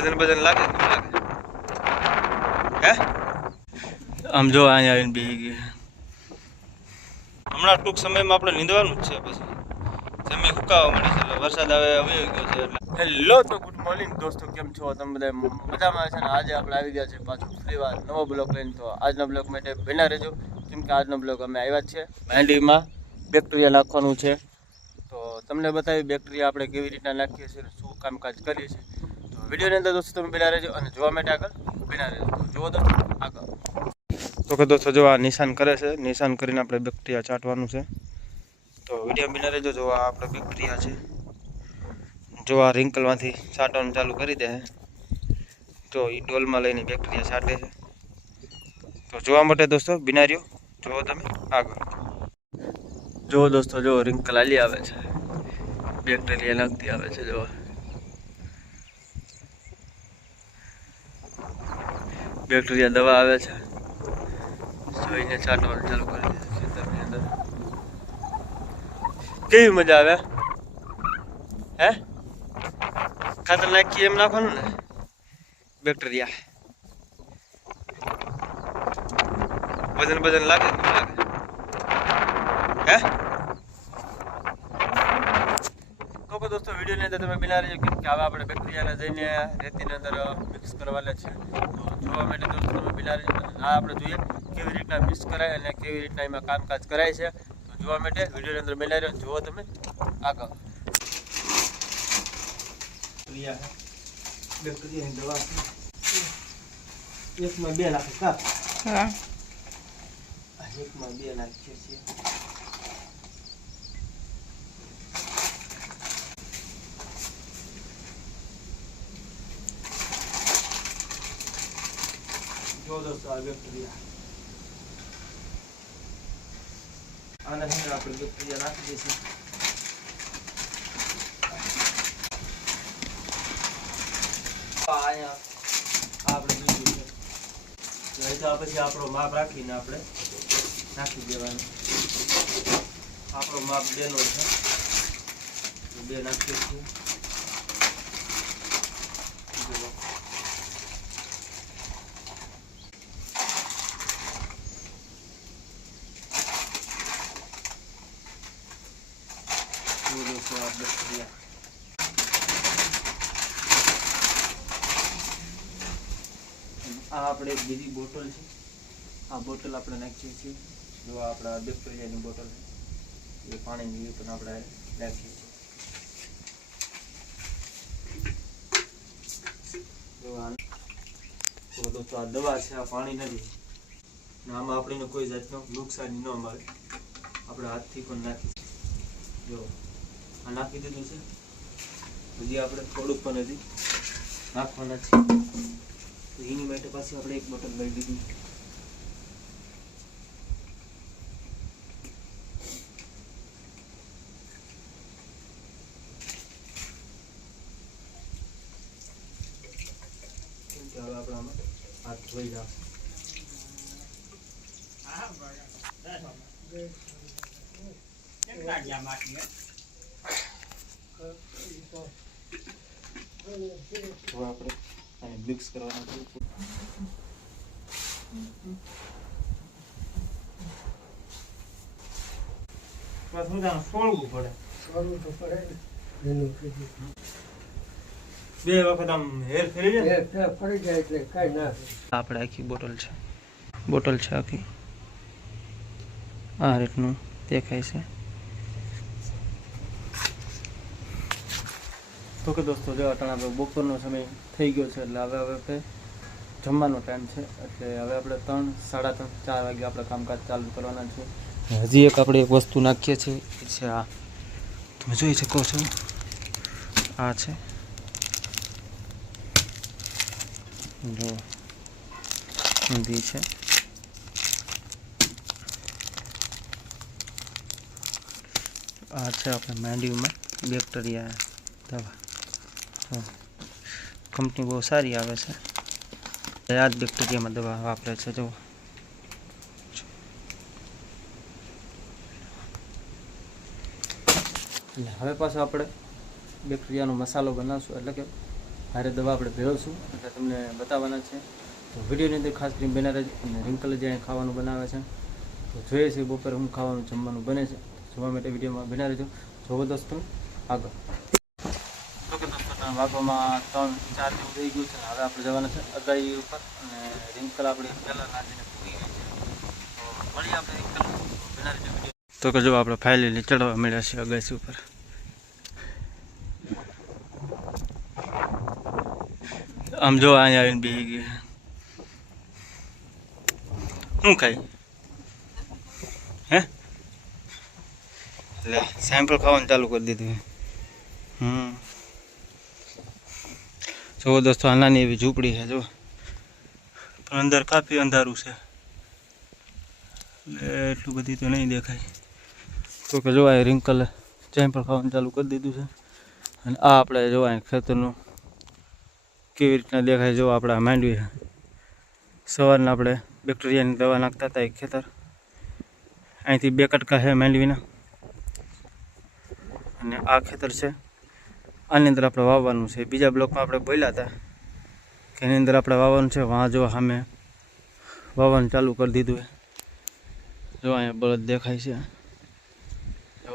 વજન બજન લાગે હે આમ જો અહીંયા આવીને બેસી ગયા. હમણાં ટૂંક સમયમાં આપણે નીંદવાનું જ છે. પછી જમીન સુકાવા મળી છે એટલે વરસાદ આવે આવી ગયો છે એટલે. હેલો તો ગુડ મોર્નિંગ દોસ્તો, કેમ છો તમે બધા? મજામાં છે ને? આજે આપણે આવી ગયા છે પાછું ફરીવાર નવો બ્લોગ લઈને. તો આજના બ્લોગ માટે બન્યા રહેજો, કેમ કે આજનો બ્લોગ અમે આવ્યા જ છે ભેંડીમાં બેક્ટેરિયા નાખવાનું છે. તો તમને બતાવી બેક્ટેરિયા આપણે કેવી રીતના નાખીએ છીએ, શું કામકાજ કરીએ છીએ. તો વિડીયોની અંદર દોસ્તો તમે બન્યા રહેજો અને જોવા માટે આગળ બન્યા રહેજો. તો જુઓ દોસ્તો આગળ. તો કે દોસ્તો જો આ નિશાન કરે છે, નિશાન કરીને આપણે બેક્ટેરિયા ચાટવાનું છે. તો વિડીયો બિના રહેજો. જો આ આપણે બેક્ટેરિયા છે, જો આ રિંકલમાંથી છાંટવાનું ચાલુ કરી દે. તો એ ડોલમાં લઈને બેક્ટેરિયા છાંટે છે. તો જોવા માટે દોસ્તો બિના રહ્યો, જુઓ તમે આગળ. જો દોસ્તો જો રિંકલ આલી આવે છે, બેક્ટેરિયા નાખતી આવે છે. જો બેક્ટેરિયા દવા આવે છે, જોઈને છાંટવાનું ચાલુ કરી દે ખેતરની અંદર. કેવી મજા આવે હે? ખાતર નાખીએ એમ નાખવાનું ને બેક્ટેરિયા. વજન બજન લાગે હે? તો દોસ્તો વિડીયોની અંદર તમે બિના રહેજો, કેમ કે હવે આપણે બેક્ટેરિયાને જઈને રેતીની અંદર મિક્સ કરવાના છે. તો જોવા માટે દોસ્તો તમે બિના રહેજો. આ આપણે જોઈએ કેવી રીતના મિક્સ કરાય અને કેવી રીતના એમાં કામકાજ કરાય છે. તો જોવા માટે વિડીયોની અંદર બિના રહેજો, જુઓ તમે આગળ. બેક્ટેરિયાની દવા એકમાં 2 નાખે કા? હા, એકમાં 2 નાખીએ છીએ. જો દોસ્તો આ બેક્ટેરિયા આના અંદર આપણે બેક્ટેરિયા નાખી દઈશું. અહીંયા આપણે બીજું છે પછી આપણો માપ રાખીને આપણે નાખી દેવાનું. આપણો માપ 2 નો છે, 2 નાખીએ છીએ. આ આપણે એક બીજી બોટલ છે, આ બોટલ આપણે નાખીએ છીએ. જો આપણા બેક્ટેરિયાની બોટલ છે, એ પાણીની એ પણ આપણે નાખીએ છીએ. તો દોસ્તો આ દવા છે, આ પાણી નથી. આમાં આપણને કોઈ જાતનું નુકસાની ન મળે. આપણે હાથથી પણ નાખી, જો આ નાખી દીધું છે. હજી આપણે થોડુંક પણ હજી નાખવાના છે. તો એની માટે પાછી આપણે એક બોટલ લઈ લીધી. હવે આપણે આમાં હાથ ધોઈ નાખીએ. તો આપણે મિક્સ કરવાનું છે. છોડવું પડે, બે વખત આમ હેર ફેરી જાય પડી જાય એટલે કઈ ના. આપણે આખી બોટલ છે આખી આ રીતનું દેખાય છે. તો કે દોસ્તો જો અટાણે આપણે બપોરનો સમય થઈ ગયો છે, એટલે હવે આપણે જમવાનો ટાઈમ છે. એટલે હવે આપણે 3, 3:30, 4 વાગે આપણે કામકાજ ચાલુ કરવાના છે. હજી એક આપણે એક વસ્તુ નાખીએ છીએ, એ છે આ. તમે જોઈ શકો છો, આ છે જો ઊંધી છે. આ છે આપણે માંડવીમાં બેક્ટેરિયા દવા. કંપની બહુ સારી આવે છે. આ જ બેક્ટેરિયામાં દવા વાપરે છે. જો હવે પાછો આપણે બેક્ટેરિયાનો મસાલો બનાવશું, એટલે કે હારે દવા આપણે ભેળવશું એટલે તમને બતાવવાના છે. તો વિડીયોની અંદર ખાસ કરીને બના રહેજો. અને રિંકલ જે અહીં ખાવાનું બનાવે છે તો જોઈએ છે બપોરે હું ખાવાનું જમવાનું બને છે. જોવા માટે વિડીયોમાં બના રહેજો. જોવો દોસ્તો આગળ. તો કે દોસ્તો વાગવામાં 3-4 જેવું થઈ ગયું છે. હવે આપણે જવાના છે અગાઈ ઉપર અને રિંકલ આપણી પહેલાં નાખીને પૂરી ગઈ છે. તો મળીએ આપણે રિંકલ બના રહેજો વિડીયો. તો કે જો આપણે ફાઇનલી ચડવા મળ્યા છીએ અગાસી ઉપર. આમ જો અહીંયા આવીને બેસી ગયા. શું ખાઈ હે એટલે સેમ્પલ ખાવાનું ચાલુ કરી દીધું. જો દોસ્તો આ નાની એવી ઝૂંપડી છે જો, પણ અંદર કાફી અંધારું છે એટલે એટલું બધી તો નહીં દેખાય. તો કે જો આ રિંકલ સેમ્પલ ખાવાનું ચાલુ કરી દીધું છે. અને આ આપણે જો આ ખેતરનું કેવી રીતના દેખાય. જો આપણે માંડવી સવારના આપણે બેક્ટેરિયાની દવા નાખતા હતા એક ખેતર, અહીંથી 2 કટકા છે માંડવીના. અને આ ખેતર છે, આની અંદર આપણે વાવવાનું છે. બીજા બ્લોકમાં આપણે બોલ્યા હતા કે એની અંદર આપણે વાવવાનું છે. વાં જો સામે વાવવાનું ચાલુ કરી દીધું છે. જો અહીંયા બળદ દેખાય છે, જો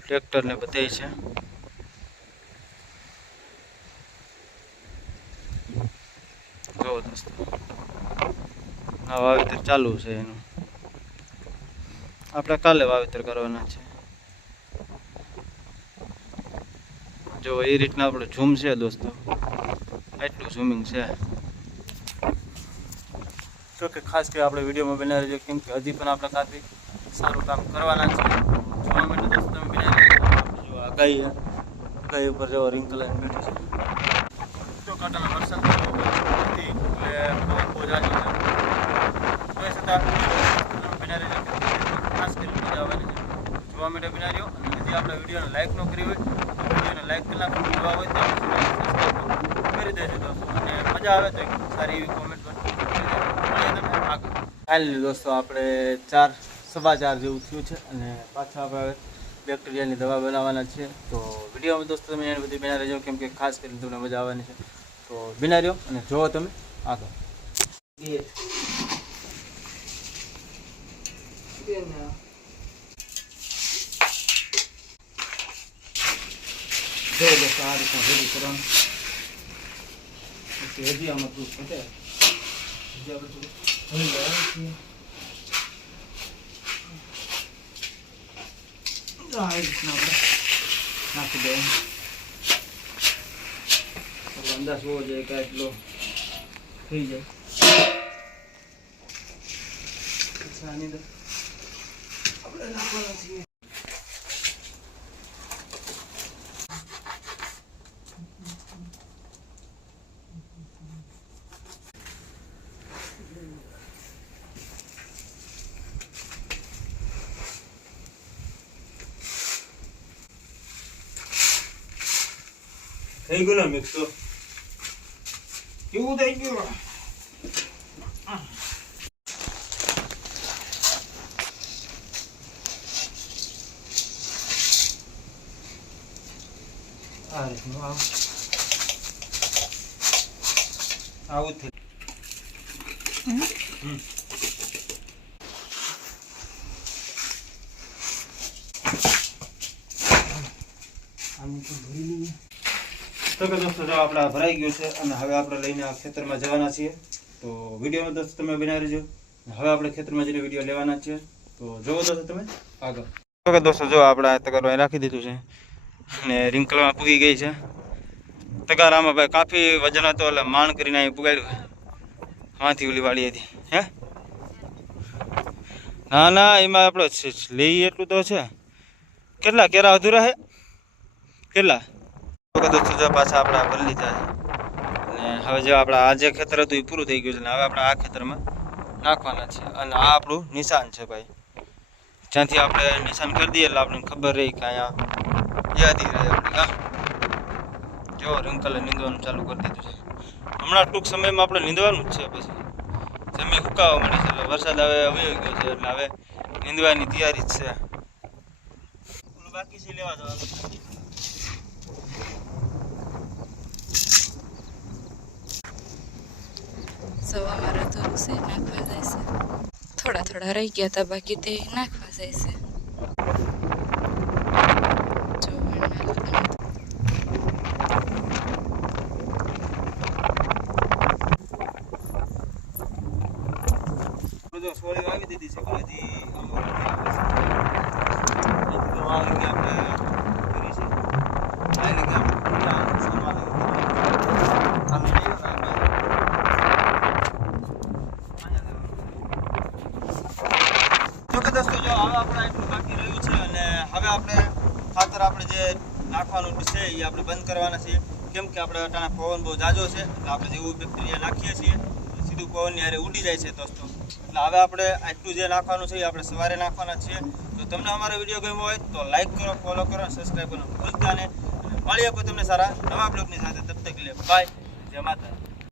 ટ્રેક્ટરને બધાય છે. જો દોસ્તો આ વાવેતર ચાલુ છે એનું. આપણે કાલે વાવેતર કરવાના છે. જો એ રીતના આપણે ઝૂમ છે દોસ્તો, એટલું ઝૂમિંગ છે. તો કે ખાસ કરી આપણે વિડીયોમાં બનાવી રહેજો, કેમ કે હજી પણ આપણે કાફી સારું કામ કરવાના છે. જોવા માટે દોસ્તો તમે બનાવી રહેજો. જો અગાઈ ઉપર જો રિંકલ બેઠી છે. તો કાંટાનો વરસાદ નથી એટલે બહુ જાજો છે. તો એ છતાં બનાવી રહેજો, ખાસ કરી મજા આવવાની છે. જોવા માટે બનાવી રહ્યો. અને હજી આપણે વિડીયોને લાઈક ન કરી હોય તો વિડીયોને લાઈક કરી નાખો. જોવા હોય તો કરી દેજો દોસ્તો. અને મજા આવે તો સારી એવી કોમેન્ટ પણ તમે આગળ. ફાઇનલી દોસ્તો આપણે 4-4:15 જેવું થયું છે અને પાછા આપણે બેક્ટેરિયાની દવા બનાવવાના છે. તો વિડીયોમાં દોસ્તો તમે એને બધી બનાવી રહેજો, કેમ કે ખાસ કરીને તમને મજા આવવાની છે. તો બનાવી રહ્યો અને જોવો તમે આગળ. જો દોસ્તો આ રીતના ભેગું કરવાનું. હજી આમાં પ્રૂફ ઘટે, હજી આપણે થોડું ભરી લેવાનું છીએ. આ રીતના આપણે નાખી દેવાનું. અંદાજ હોવો જોઈએ કે એટલો થઈ જાય. પછી આની અંદર આપણે નાખવાના છીએ. થઈ ગયું ને મિક્સ? તો કેવું થઈ ગયું? આ રીતનું આવું થઈ. આનું તો ભરી લઈએ. તો કે દોસ્તો જો આપણા ભરાઈ ગયું છે અને હવે આપણે લઈને આ ખેતરમાં જવાના છીએ. તો વિડીયોમાં દોસ્તો તમે બનાવી રહેજો. હવે આપણે ખેતરમાં જઈને વિડીયો લેવાના છીએ. તો જોવો દોસ્તો તમે આગળ. તો કે દોસ્તો જો આપણે આ તગાર રાખી દીધું છે અને રિંકલમાં પૂગી ગઈ છે. તગારામાં ભાઈ કાફી વજન હતો એટલે માણ કરીને અહીં પુગાડ્યું. હાથી ઓલી વાળી હતી હે. ના એમાં આપણે લઈએ એટલું તો છે. કેટલા કેરા અધૂરા છે કેટલા? દોસ્તો જો પાછા આપણે ભરી લીધા છે અને હવે જે આપણા આ જે ખેતર હતું એ પૂરું થઈ ગયું છે ને હવે આપણે આ ખેતરમાં નાખવાના છે. અને આ આપણું નિશાન છે ભાઈ, જ્યાંથી આપણે નિશાન કરી દઈએ એટલે આપણને ખબર રહી કે અહીંયા યાદી રહે આપણી. હા જો રિંકલે નીંદવાનું ચાલુ કરી દીધું છે. હમણાં ટૂંક સમયમાં આપણે નીંદવાનું જ છે. પછી જમીન સુકાવા મળી છે એટલે વરસાદ હવે આવી ગયો છે એટલે હવે નીંદવાની તૈયારી જ છે. બાકી છે લેવા જવાનું. સૌ અમારે તો છે નાખવા જાય છે. થોડા થોડા રહી ગયા હતા, બાકી તે નાખવા જાય છે. જો નાખતા બધો સોળી વાવી દીધી છે પણ હજી આમ તો આ લગી આપણે કરી છે આ લગી આપણે સન્માન આમે નહીં તો કે દોસ્તો જો હવે આપણે એટલું બાકી રહ્યું છે અને હવે આપણે ખાતર આપણે જે નાખવાનું છે એ આપણે બંધ કરવાના છે, કેમ કે આપણે અટાણા પવન બહુ જાજો છે એટલે આપણે જેવું બેક્ટેરિયા નાખીએ છીએ સીધું પવનની હારે ઉડી જાય છે દોસ્તો. એટલે હવે આપણે આટલું જે નાખવાનું છે એ આપણે સવારે નાખવાના છીએ. તો તમને અમારો વિડીયો ગમ્યો હોય તો લાઈક કરો, ફોલો કરો અને સબસ્ક્રાઈબ કરવાનું ભૂલતા નહીં. અને મળીએ કોઈ તમને સારા નવા બ્લોગની સાથે. તબ તક લે બાય, જય માતા.